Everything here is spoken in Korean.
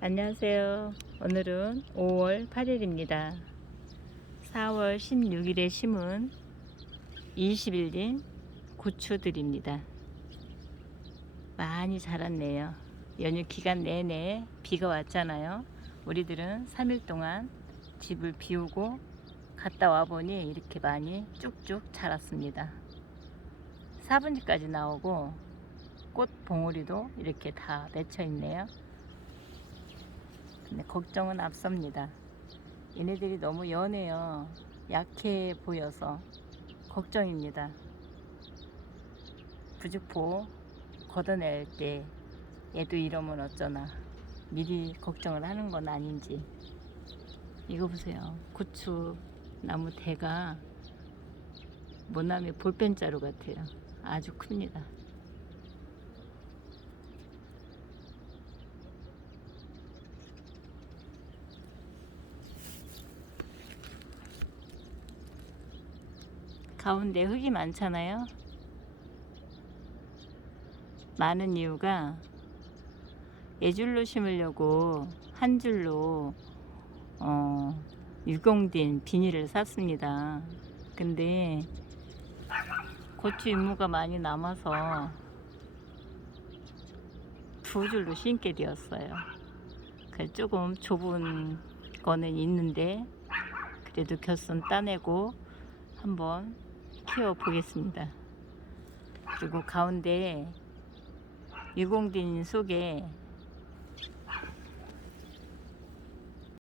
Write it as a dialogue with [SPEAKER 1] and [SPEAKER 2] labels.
[SPEAKER 1] 안녕하세요. 오늘은 5월 8일입니다. 4월 16일에 심은 20일 된 고추들입니다. 많이 자랐네요. 연휴 기간 내내 비가 왔잖아요. 우리들은 3일 동안 집을 비우고 갔다 와 보니 이렇게 많이 쭉쭉 자랐습니다. 사분지까지 나오고 꽃 봉우리도 이렇게 다 맺혀 있네요. 근데 걱정은 앞섭니다. 얘네들이 너무 연해요. 약해 보여서 걱정입니다. 부직포 걷어낼 때 얘도 이러면 어쩌나 미리 걱정을 하는 건 아닌지 이거 보세요. 고추 나무 대가 모나미 볼펜자루 같아요. 아주 큽니다. 가운데 흙이 많잖아요. 많은 이유가 예줄로 심으려고 한 줄로 어, 유공된 비닐을 샀습니다. 근데 고추 임무가 많이 남아서 두 줄로 심게 되었어요. 그래서 조금 좁은 거는 있는데 그래도 겨순 따내고 한번 키워 보겠습니다. 그리고 가운데 유공딘 속에